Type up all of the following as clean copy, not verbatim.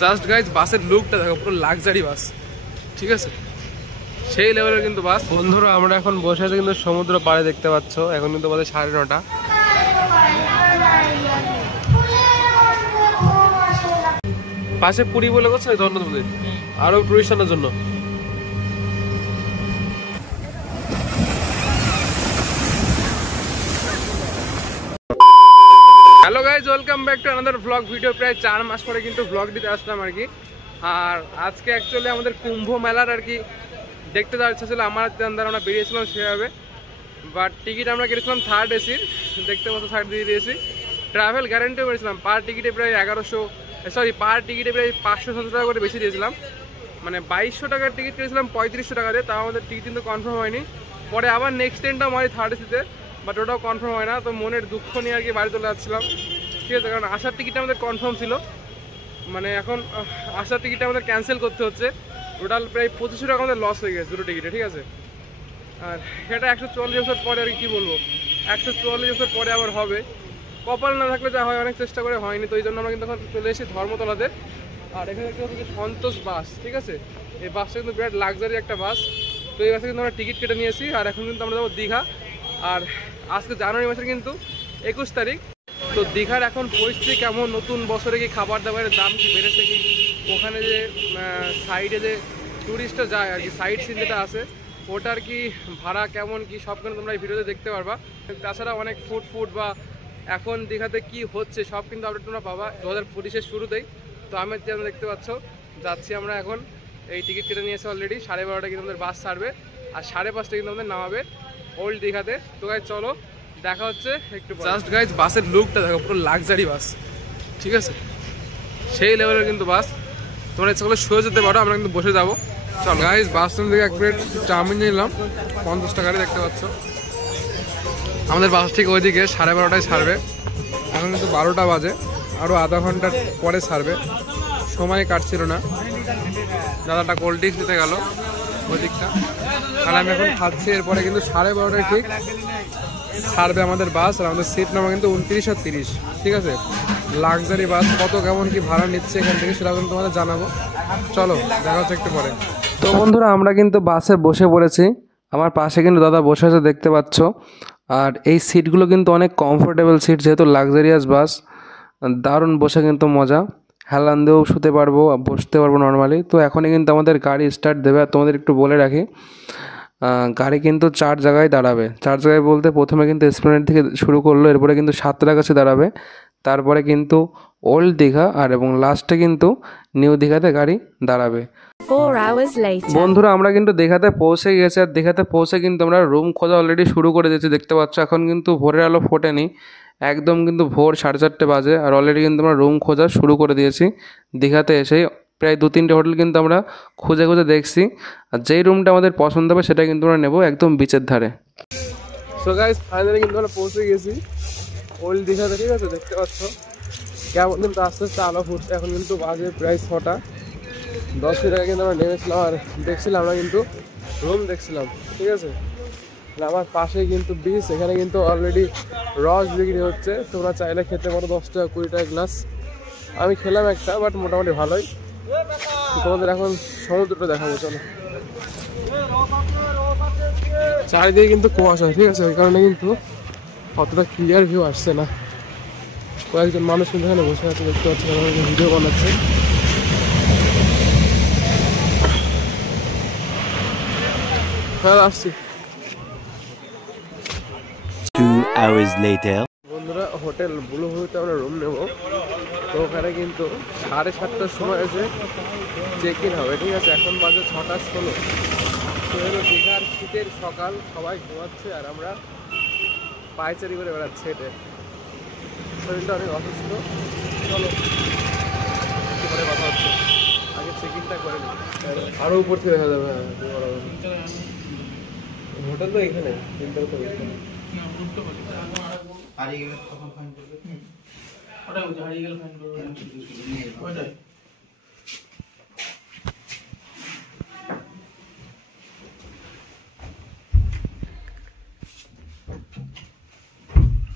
Just guys বাসের লুকটা দেখো, পুরো লাক্সারি বাস, ঠিক আছে, সেই লেভেলের কিন্তু বাস। বন্ধুরা আমরা এখন বসে আছি কিন্তু সমুদ্র পাড়ে, দেখতে পাচ্ছ এখন কিন্তু বাজে 9:30। পাশে পুরী বলে করছে ধন্যবাদ আরো টুরিস্টারদের জন্য। Hello guys, welcome back to another blog video. প্রায় 4 মাস পরে কিন্তু ব্লগ দিতে আসলাম আর কি। আর আজকে অ্যাকচুয়ালি আমাদের কুম্ভ মেলার আর কি দেখতে যাওয়ার ইচ্ছা ছিল আমার, আমরা বেরিয়েছিলাম সেভাবে। বাট টিকিট আমরা কেটেছিলাম 3rd এসির, দেখতে পাচ্ছ সাইড দিয়ে দিয়েছি। ট্রাভেল গ্যারান্টিও করেছিলাম, পার টিকিটে প্রায় 500-600 টাকা করে বেশি দিয়েছিলাম। মানে 2200 টাকার টিকিট কেটেছিলাম 3500 টাকা দিয়ে, তাও আমাদের টিকিট কিন্তু কনফার্ম হয়নি। পরে আবার নেক্সট ট্রেনটা মারি 3rd এসিতে, বাট ওটাও কনফার্ম হয় না। তো মনের দুঃখ নিয়ে আর কি বাড়ি চলে যাচ্ছিলাম, ঠিক আছে, কারণ আসার টিকিটটা আমাদের কনফার্ম ছিল। মানে এখন আসার টিকিটটা আমাদের ক্যান্সেল করতে হচ্ছে। টোটাল প্রায় 2500 টাকা আমাদের লস হয়ে গেছে দুটো টিকিটে, ঠিক আছে। আর সেটা 144 বছর পরে আর কি বলবো, 144 বছর পরে আবার হবে। কপাল না থাকলে যা হয়, অনেক চেষ্টা করে হয়নি। তো এই জন্য আমরা কিন্তু এখন চলে এসেছি ধর্মতলাতে। আর এখানে একটা হচ্ছে সন্তোষ বাস, ঠিক আছে, এই বাসটা কিন্তু বিরাট লাক্সারি একটা বাস। তো এই বাসে কিন্তু আমরা টিকিট কেটে নিয়েছি। আর এখন কিন্তু আমরা যাবো দীঘা। আর আজকে জানুয়ারি মাসের কিন্তু 21 তারিখ। তো দীঘার এখন পরিস্থিতি কেমন, নতুন বছরে কি খাবার দাবারের দাম কি বেড়েছে কি, ওখানে যে সাইডে যে ট্যুরিস্টরা যায় আর কি, সাইড সিন যেটা আছে ওটার কি ভাড়া কেমন কি, সব কিন্তু তোমরা এই ভিডিওতে দেখতে পারবা। তাছাড়া অনেক ফুড বা এখন দীঘাতে কি হচ্ছে সব কিন্তু আপডেট তোমরা পাবা 2025-এর শুরুতেই। তো আমি যেমন দেখতে পাচ্ছ যাচ্ছি আমরা এখন, এই টিকিট কেটে নিয়েছে অলরেডি। 12:30 কিন্তু আমাদের বাস ছাড়বে, আর 5:30 কিন্তু আমাদের নামাবে ওল্ড দীঘাতে। তো গাইজ চলো দেখা হচ্ছে একটু। জাস্ট গাইজ বাসের লুকটা দেখো, পুরো লাক্সারি বাস, ঠিক আছে, সেই লেভেলের কিন্তু বাস। তোমরা ইচ্ছা করলে শুয়ে যেতে পারো, আমরা কিন্তু বসে যাবো। চল গাইজ, বাস স্ট্যান্ড থেকে 1 প্লেট চাউমিন নিলাম 50 টাকারে, দেখতে পাচ্ছ। আমাদের বাস ঠিক ওইদিকে 12:30টায় ছাড়বে। এখন কিন্তু 12টা বাজে, আরও আধা ঘন্টার পরে ছাড়বে। সময় কাটছিল না, দাদাটা কোল্ড ড্রিঙ্কস নিতে গেল ওই দিকটা। আর আমি এখন খাচ্ছি। এরপরে কিন্তু 12:30টায় ঠিক ছাড়বে আমাদের বাস। আর আমাদের সিট নাম্বার কিন্তু 29 আর 30, ঠিক আছে। লাক্সারি বাস, কত কেমন কি ভাড়া নিচ্ছে এখান থেকে সেটা কিন্তু তোমাদের জানাবো। চলো দেখা হচ্ছে একটু পরে। তো বন্ধুরা আমরা কিন্তু বাসে বসে পড়েছি। আমার পাশে কিন্তু দাদা বসে আছে, দেখতে পাচ্ছ। আর এই সিটগুলো কিন্তু অনেক কমফোর্টেবল সিট, যেহেতু লাক্সারিয়াস বাস। দারুণ বসে কিন্তু মজা, হেলান দিয়েও শুতে পারবো, বসতে পারবো নর্মালি। তো এখনই কিন্তু আমাদের গাড়ি স্টার্ট দেবে। আর তোমাদের একটু বলে রাখি, গাড়ি কিন্তু 4 জায়গায় দাঁড়াবে। 4 জায়গায় বলতে প্রথমে কিন্তু এসপ্ল্যানেড থেকে শুরু করলো, এরপরে কিন্তু সাতটার কাছে দাঁড়াবে, তারপরে কিন্তু ওল্ড দীঘা, আর এবং লাস্টে কিন্তু নিউ দীঘাতে গাড়ি দাঁড়াবে। বন্ধুরা আমরা কিন্তু দীঘাতে পৌঁছে গেছি। আর দীঘাতে পৌঁছে কিন্তু আমরা রুম খোঁজা অলরেডি শুরু করে দিয়েছি, দেখতে পাচ্ছ। এখন কিন্তু ভোরের আলো ফোটেনি, একদম কিন্তু ভোর 4:30 বাজে। আর অলরেডি কিন্তু আমরা রুম খোঁজা শুরু করে দিয়েছি দীঘাতে এসেই। প্রায় 2-3টে হোটেল কিন্তু আমরা খুঁজে খুঁজে দেখছি। আর যেই রুমটা আমাদের পছন্দ হবে সেটা কিন্তু আমরা নেবো একদম বিচের ধারে। সো গাইস ফাইনালি কিন্তু আমরা পৌঁছে গেছি ওল্ড দীঘাতে, ঠিক আছে, দেখতে পাচ্ছ কেমন কিন্তু আস্তে আস্তে আলো ফুটছে। এখন কিন্তু বাজে প্রায় 6টা 10 মিনিট আগে কিন্তু আমরা নেমেছিলাম। আর দেখছিলাম আমরা কিন্তু রুম দেখছিলাম, ঠিক আছে। আমার পাশে কিন্তু বিচ, এখানে কিন্তু অলরেডি রস বিক্রি হচ্ছে। তোমরা চাইলে খেতে পারো, 10 টাকা 20 টাকা গ্লাস। আমি খেলাম একটা, বাট মোটামুটি ভালোই। তোমাদের এখন সমুদ্রটা দেখাবো, চলো। চারিদিকে কিন্তু কুয়াশা, ঠিক আছে, ওই কারণে কিন্তু অতটা ক্লিয়ার ভিউ আসছে না। কয়েকজন মানুষ কিন্তু এখানে বসে আছে, দেখতে পাচ্ছি, ভিডিও বানাচ্ছে। হ্যাঁ আসছি। বন্ধুরা হোটেল ব্লু হুইতে আমরা রুম নেব। তো ওখানে কিন্তু 7:30টার সময় এসে চেক ইন হবে, ঠিক আছে। এখন বাজে 6:16। তো এলো দীঘার শীতের সকাল, সবাই ঘুমাচ্ছে আর আমরা পায়চারি করে বেড়াচ্ছি হেঁটে। শরীরটা অনেক অসুস্থ। চলো পরে কথা হচ্ছে, আগে চেক ইনটা করে নিই, আরও উপর থেকে দেখা যাবে। হোটেল তো এখানে হারিয়ে গেলে তখন ফাইন করবে। ওটা হারিয়ে গেলে ফাইন করবে ওইটাই।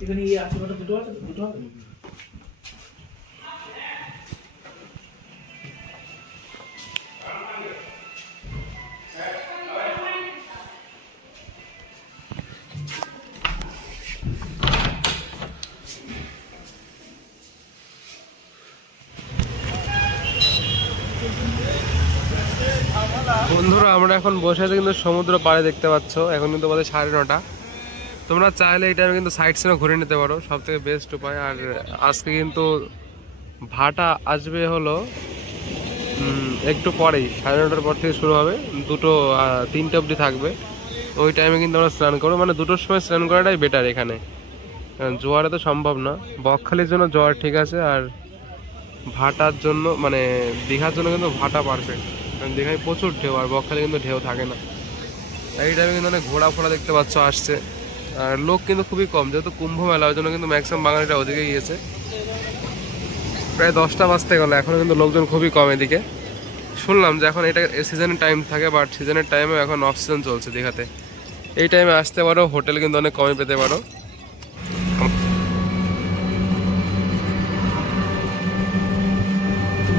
এখানে আশেপাশে দুটো আছে, দুটো আছে। আমরা এখন বসে আছি কিন্তু সমুদ্র পাড়ে, দেখতে পাচ্ছ। এখন কিন্তু বাজে 9:30। তোমরা চাইলে এই টাইমে কিন্তু সাইড সিনও ঘুরে নিতে পারো, সব থেকে বেস্ট উপায়। আর আজকে কিন্তু ভাটা আসবে হলো একটু পরেই, 9:30 পর থেকে শুরু হবে, 2-3টে অবধি থাকবে। ওই টাইমে কিন্তু আমরা স্নান করবো, মানে 2টোর সময় স্নান করাটাই বেটার এখানে, কারণ জোয়ারে তো সম্ভব না। বকখালির জন্য জোয়ার ঠিক আছে, আর ভাটার জন্য মানে দীঘার জন্য কিন্তু ভাটা পারফেক্ট, কারণ দীঘায় প্রচুর ঢেউ, আর বকখালি কিন্তু ঢেউ থাকে না। এই টাইমে কিন্তু অনেক ঘোড়া ফোড়া দেখতে পাচ্ছ আসছে, আর লোক কিন্তু খুবই কম, যেহেতু কুম্ভ মেলা, ওই জন্য কিন্তু ম্যাক্সিমাম বাঙালিরা ওদিকে গিয়েছে। প্রায় 10টা বাজতে গেলো, এখনো কিন্তু লোকজন খুবই কম এদিকে। শুনলাম যে এখন এটা সিজনের টাইম থাকে, বাট সিজনের টাইমে এখন অফ সিজন চলছে দীঘাতে। এই টাইমে আসতে পারো, হোটেল কিন্তু অনেক কমে পেতে পারো।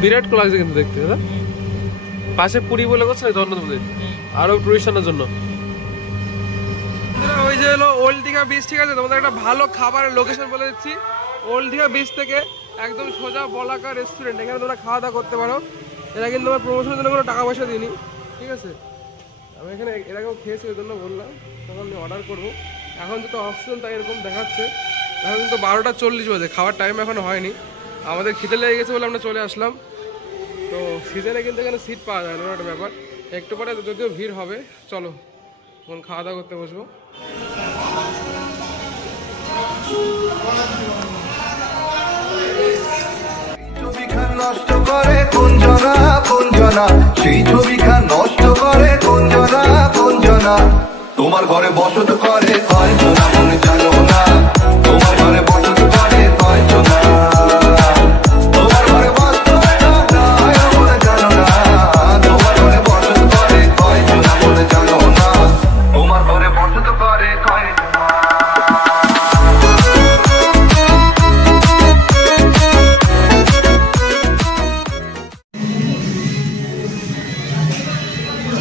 বিরাট কোল লাগছে কিন্তু দেখতে, দাদা। পাশে পুরী বলে করছে জন্মদিন, আরো টুরিস্টারদের জন্য। ওই যে হলো ওল্ড দীঘা বিচ, ঠিক আছে? তোমাদের একটা ভালো খাবারের লোকেশন বলে দিচ্ছি। ওল্ড দীঘা বিচ থেকে একদম সোজা বলাকা রেস্টুরেন্ট, এখানে তোমরা খাওয়া দাওয়া করতে পারো। এরা কিন্তু আমার প্রমোশনের জন্য কোনো টাকা পয়সা দিইনি, ঠিক আছে? আমি এখানে এর আগেও খেয়েছি, ওই জন্য বললাম, তখন আমি অর্ডার করবো। এখন যেহেতু অপশন তাই এরকম দেখাচ্ছে। এখন কিন্তু 12টা 40 বাজে, খাওয়ার টাইম এখনো হয়নি। আমাদের খিদে লেগে গেছে বলে আমরা চলে আসলাম। তো সিজনে কিন্তু এখানে সিট পাওয়া যায় না, একটা ব্যাপার। একটু পরে যদিও ভিড় হবে, চলো এখন খাওয়া দাওয়া করতে বসবো। নষ্ট করে কুঞ্জনা কুঞ্জনা, সেই ছবিখান নষ্ট করে কুঞ্জনা কুঞ্জনা। তোমার ঘরে বসত করে কয়জনা মনে জানো না, তোমার ঘরে বসত করে কয়জনা, তোমার ঘরে বসত মনে জানো না, তোমার ঘরে বসত করে কয়জনা মনে জানো না, তোমার ঘরে বসত করে কয়জনা।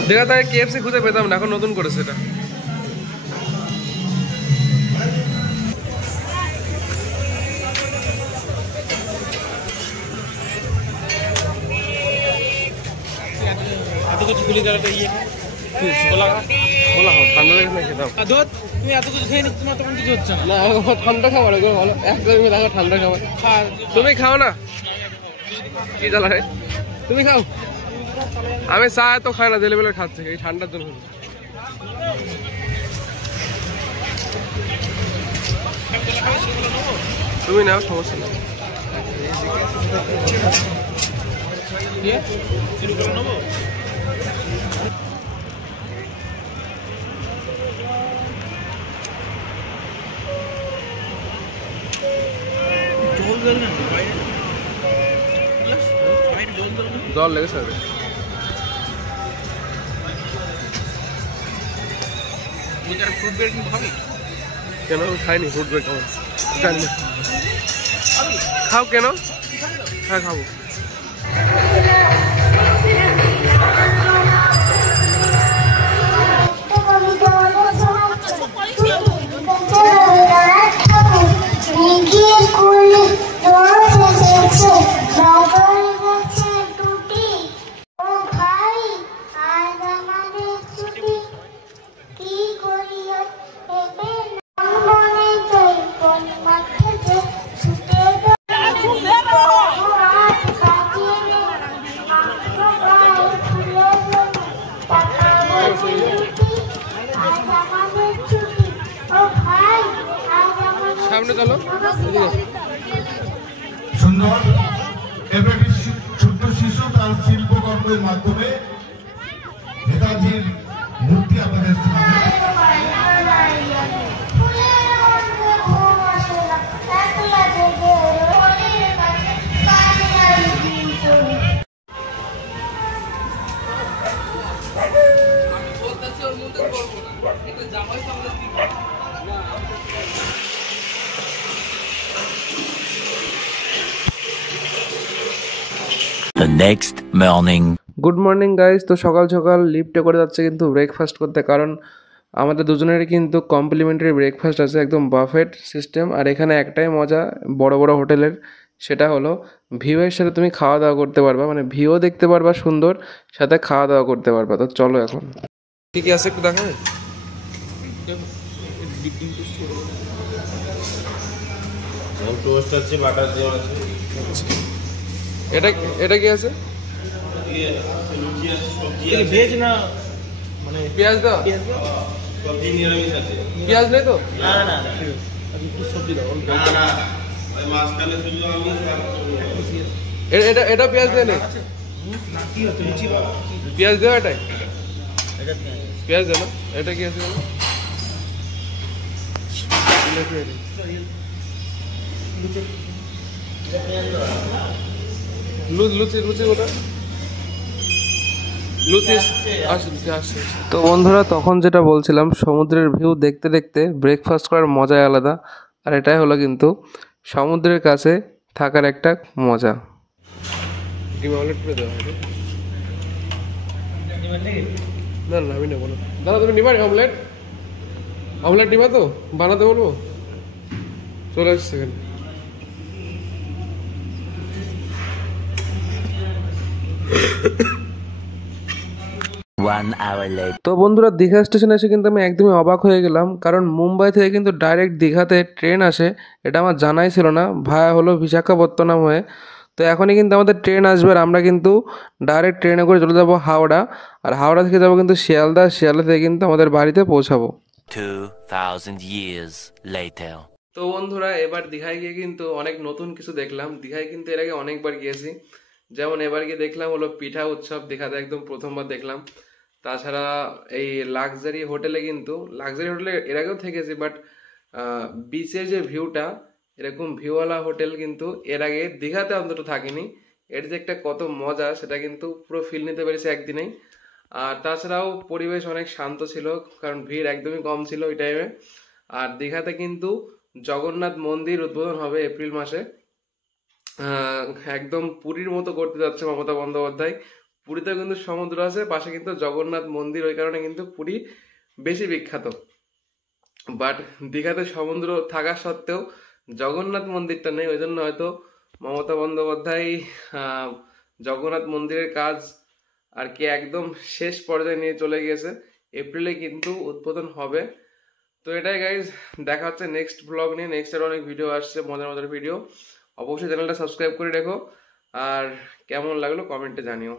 দেখা তাই KFC খুঁজে পেতাম না, এখন নতুন করেছে এটা। এত কিছু গুলি করাটা ইয়ে বলা হয় ঠান্ডা লেগে না খেতাম। তুমি এত কিছু খেয়ে নিচ্ছ, তোমার তখন কিছু হচ্ছে না। ঠান্ডা খাবার বলো, একদমই দেখো ঠান্ডা খাবার। তুমি খাও না, কি জ্বালা রে? তুমি খাও। আমি চা এত খাই না, জেলে বেলে খাচ্ছে এই ঠান্ডার জন্য। তুমি নাও, সমস্যা নেই। জল লেগেছে কেন? খাইনি ফ্রুট বের, কেমন জানি না। খাও কেন? হ্যাঁ খাবো। সামনে চলো। সুন্দর এবারে ছোট্ট শিশু তার শিল্পকর্মের মাধ্যমে নেতাজির মূর্তি আপনাদের সামনে। The next morning. Good morning guys. তো সকাল সকাল লিফটে করে যাচ্ছে কিন্তু ব্রেকফাস্ট করতে, কারণ আমাদের দুজনেরই কিন্তু কমপ্লিমেন্টারি ব্রেকফাস্ট আছে, একদম বাফেট সিস্টেম। আর এখানে একটাই মজা বড় বড় হোটেলের, সেটা হলো ভিউয়ের সাথে তুমি খাওয়া দাওয়া করতে পারবা, মানে ভিউও দেখতে পারবা সুন্দর, সাথে খাওয়া দাওয়া করতে পারবা। তো চলো এখন কী কী আছে একটু দেখাবে। টোস্ট আছে, বাটার দেওয়া আছে, এটা এটা কি আছে? লুচি আছে, সবজি আছে, ভেজ না মানে পেঁয়াজ দাও? সবজি নিরামিষ আছে। পেঁয়াজ নেই তো? না না না সবজি দাও না না, ওই মাঝখানে শুধু আমি এটা এটা পেঁয়াজ দেয় নেই? না কি হচ্ছে লুচি বা পেঁয়াজ দেওয়া এটাই? এটা পেঁয়াজ দেয় না? এটা কি আছে বলো? লুচি লুচি কোথা? লুচি আসছে। তো বন্ধুরা, তখন যেটা বলছিলাম, সমুদ্রের ভিউ দেখতে দেখতে ব্রেকফাস্ট করার মজাই আলাদা। আর এটাই হলো কিন্তু সমুদ্রের কাছে থাকার একটা মজা। ডিম অমলেট করে দেওয়া হবে? না না, আমি নেবো না। দাদা তুমি নিবা অমলেট? অমলেট নিবা তো? বানাতে বলবো? চলে আসছে এখানে।1 hour later. তো বন্ধুরা, দীঘা স্টেশনে এসে কিন্তু আমি একদমই অবাক হয়ে গেলাম, কারণ মুম্বাই থেকে কিন্তু ডাইরেক্ট দীঘাতে ট্রেন আসে, এটা আমার জানাই ছিল না। ভায়া হলো বিশাখাপত্তনম হয়ে। তো এখনই কিন্তু আমাদের ট্রেন আসবে, আর আমরা কিন্তু ডাইরেক্ট ট্রেনে করে চলে যাব হাওড়া, আর হাওড়া থেকে যাবো কিন্তু শিয়ালদা, শিয়ালদা থেকে কিন্তু আমাদের বাড়িতে পৌঁছাবো। 2000 years later. তো বন্ধুরা, এবার দীঘায় গিয়ে কিন্তু অনেক নতুন কিছু দেখলাম। দীঘায় কিন্তু এর আগে অনেকবার গিয়েছি, যেমন এবার গিয়ে দেখলাম হলো পিঠা উৎসব, দীঘাতে একদম প্রথমবার দেখলাম। তাছাড়া এই লাক্সারি হোটেলে এর আগেও থেকেছি, বাট বিচের যে ভিউটা, এরকম ভিউওয়ালা হোটেল কিন্তু এর আগে দীঘাতে অন্তত থাকিনি। এর যে একটা কত মজা, সেটা কিন্তু পুরো ফিল নিতে পেরেছি একদিনেই। আর তাছাড়াও পরিবেশ অনেক শান্ত ছিল, কারণ ভিড় একদমই কম ছিল ওই টাইমে। আর দীঘাতে কিন্তু জগন্নাথ মন্দির উদ্বোধন হবে এপ্রিল মাসে। একদম পুরীর মতো করতে যাচ্ছে মমতা বন্দ্যোপাধ্যায়। পুরীতে কিন্তু সমুদ্র আছে, পাশে কিন্তু জগন্নাথ মন্দির, ওই কারণে কিন্তু পুরী বেশি বিখ্যাত। বাট দীঘাতে সমুদ্র থাকা সত্ত্বেও জগন্নাথ মন্দিরটা নেই, ওই জন্য হয়তো মমতা বন্দ্যোপাধ্যায় জগন্নাথ মন্দিরের কাজ আর কি একদম শেষ পর্যায়ে নিয়ে চলে গিয়েছে। এপ্রিলে কিন্তু উদ্বোধন হবে। তো এটাই গাইজ, দেখা হচ্ছে নেক্সট ব্লগ নিয়ে। নেক্সট আর অনেক ভিডিও আসছে, মজার মজার ভিডিও। অবশ্যই চ্যানেলটা সাবস্ক্রাইব করে রেখো, আর কেমন লাগলো কমেন্টে জানিও।